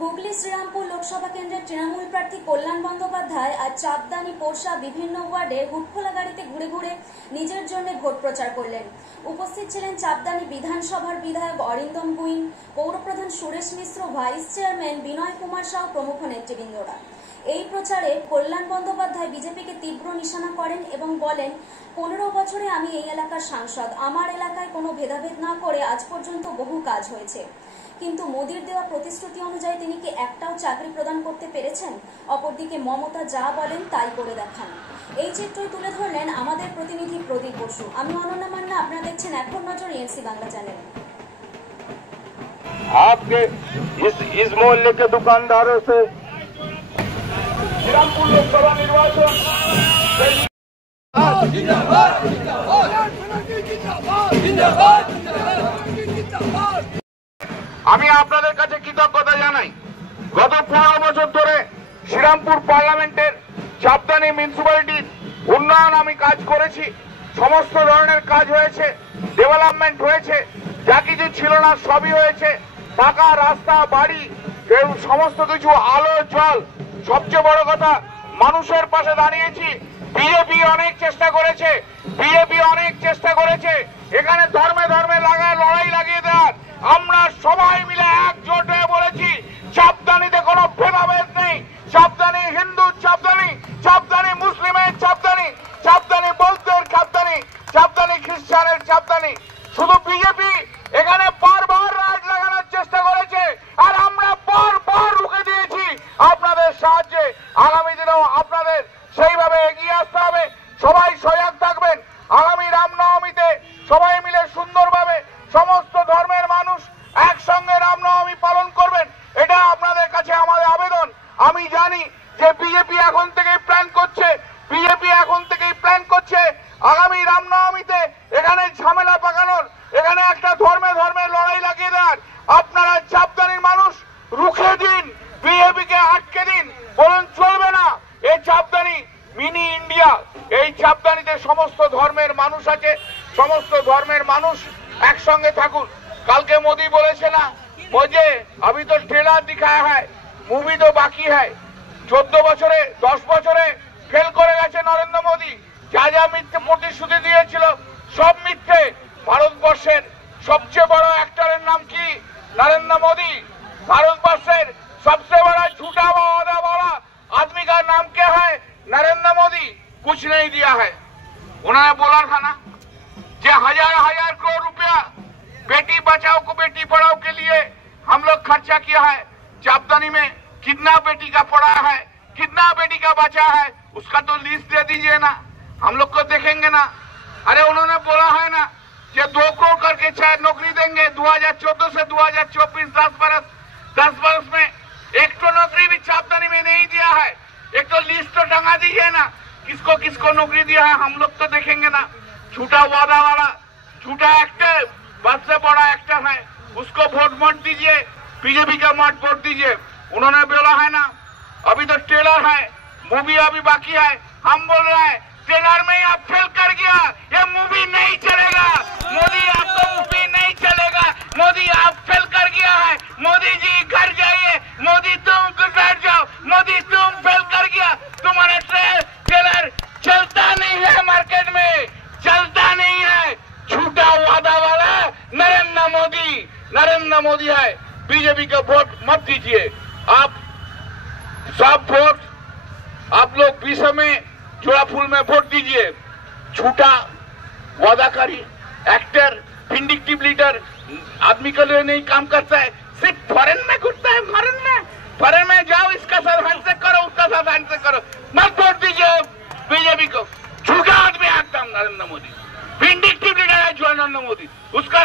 হুগলি শ্রীরামপুর লোকসভা কেন্দ্রের তৃণমূল প্রার্থী কল্যাণ বন্দ্যোপাধ্যায় আজ চাপদানি পোরশা বিভিন্ন ওয়ার্ডে হুডখোলা গাড়িতে ঘুরে ঘুরে নিজের জন্য ভোট প্রচার করলেন। উপস্থিত ছিলেন চাপদানি বিধানসভার বিধায়ক অরিন্দম গুইন, পৌরপ্রধান সুরেশ মিশ্র, ভাইস চেয়ারম্যান বিনয় কুমার সাউ প্রমুখ নেতৃবৃন্দরা। এই প্রচারে কল্যাণ বন্দ্যোপাধ্যায় বিজেপিকে তীব্র নিশানা করেন এবং বলেন, 15 বছরে আমি এই এলাকার সাংসদ, আমার এলাকায় কোনো ভেদাভেদ না করে আজ পর্যন্ত বহু কাজ হয়েছে, কিন্তু মোদির দেওয়া প্রতিশ্রুতি অনুযায়ী তিনি কি একটাও চাকরি প্রদান করতে পেরেছেন? অপরদিকে মমতা যা বলেন তাই করে দেখান। এই চিত্রই তুলে ধরলেন আমাদের প্রতিনিধি প্রদীপ বসু। আমি অনন্যা মান্না, আপনারা দেখছেন এখন নজর এএনসি বাংলা চ্যানেল। आपके इस मोहल्ले के दुकानदारों से श्रीरामपुर लोकसभा निर्वाचन আমি আপনাদের কাছে কৃতজ্ঞতা জানাই। গত 15 বছর ধরে শ্রীরামপুর পার্লামেন্টের চাপদানি মিউনিসিপ্যালিটির উন্নয়ন আমি কাজ করেছি। সমস্ত ধরনের কাজ হয়েছে, ডেভেলপমেন্ট হয়েছে, যা কিছু ছিল না সবই হয়েছে। পাকা রাস্তা, বাড়ি, সমস্ত কিছু, আলো, জল। সবচেয়ে বড় কথা, মানুষের পাশে দাঁড়িয়েছি। বিজেপি অনেক চেষ্টা করেছে, এখানে ধর্মে ধর্মে লড়াই লাগিয়ে দেওয়ার। আমরা সবাই মিলে একজোট হয়ে বলেছি, চাপদানিতে কোনো ভেদাভেদ নেই। চাপদানি হিন্দু চাপদানি, চাপদানি মুসলিমের চাপদানি, চাপদানি বৌদ্ধের চাপদানি, চাপদানি খ্রিস্টানের চাপদানি। শুধু বিজেপি এখানে বারবার রাজ লাগানোর চেষ্টা করেছে, আর আমরা বারবার রুখে দিয়েছি। আপনাদের সাহায্যে আগামী দিনেও আপনাদের সেইভাবে এগিয়ে আসতে হবে। সবাই সজাগ থাকবেন। আগামী রামনবমীতে সবাই মিলে সুন্দরভাবে সমস্ত ধর্মের মানুষ একসঙ্গে রামনবমী পালন করবেন, এটা আপনাদের কাছে আমাদের আবেদন। আমি জানি যে বিজেপি এখন থেকেই প্ল্যান করছে আগামী রামনবমীতে এখানে ঝামেলা পাকানোর, এখানে একটা ধর্মে ধর্মে লড়াই লাগিয়ে দেওয়ার। আপনারা চাপদানির মানুষ রুখে দিন, বিজেপিকে আটকে দিন, বলুন চলবে না। এই চাপদানি মিনি ইন্ডিয়া, এই চাপদানিতে সমস্ত ধর্মের মানুষ আছে, সমস্ত ধর্মের মানুষ একসঙ্গে থাকুন। কালকে মোदी বলেছে না, मुझे अभी तो ट्रेलर दिखाया है, मूवी तो बाकी है। 14 বছরে 10 বছরে ফেল করে গেছে নরেন্দ্র মোদী। যা যা মিথ্যে প্রতিশ্রুতি দিয়েছিল সব মিথ্যে। ভারতবর্ষের সবচেয়ে বড় অ্যাক্টরের নাম কি? नरेंद्र मोदी। भारतवर्षेर सबसे बड़ा झूठा वादा वाला आदमी का नाम क्या है? नरेंद्र मोदी। कुछ नहीं दिया है। उन्होंने बोला था ना कि हजार करोड़ रुपया बेटी बचाओ को बेटी पढ़ाओ के लिए हम लोग खर्चा किया है। चापदानी में कितना बेटी का पढ़ा है, कितना बेटी का बचा है, उसका तो लिस्ट दे दीजिए ना, हम लोग को देखेंगे ना। अरे उन्होंने बोला है ना कि 2 करोड़ करके शायद नौकरी देंगे 2014 से 2024, 10 बरस में एक तो नौकरी भी चापदानी में नहीं दिया है। एक तो लिस्ट तो टंगा दीजिए ना, किसको किसको नौकरी दिया है, हम लोग तो देखेंगे ना। झूठा वादा वाला झूठा एक्टर, सबसे बड़ा एक्टर है, उसको वोट मत दीजिए, बीजेपी का मत वोट दीजिए। उन्होंने बोला है ना अभी तो ट्रेलर है, मूवी अभी बाकी है। हम बोल रहे हैं ट्रेलर में आप फेल कर गया, ये मूवी नहीं चलेगा। मोदी आपको मूवी नहीं चलेगा, मोदी आप फेल कर गया है। मोदी जी घर जाइए, मोदी तुम बैठ जाओ, मोदी तुम फेल कर गया। तुम्हारा ट्रेलर चलता नहीं है, मार्केट में चलता नहीं है। झूठा वादा वाला नरेंद्र मोदी है। बीजेपी का वोट मत दीजिए। आप सब वोट आप लोग 20 में जोड़ाफुल में वोट दीजिए। झूठा वादाकारी एक्टर, विंडिक्टिव लीडर आदमी के लिए नहीं काम करता है, सिर्फ फॉरेन में घुसता है। फॉरेन में जाओ, इसका साथ हैंडशेक करो, उसका साथ हैंडशेक करो, मत वोट दीजिए बीजेपी को। झूठा आदमी एकदम नरेंद्र मोदी, विंडिक्टिव लीडर है जो नरेंद्र मोदी, उसका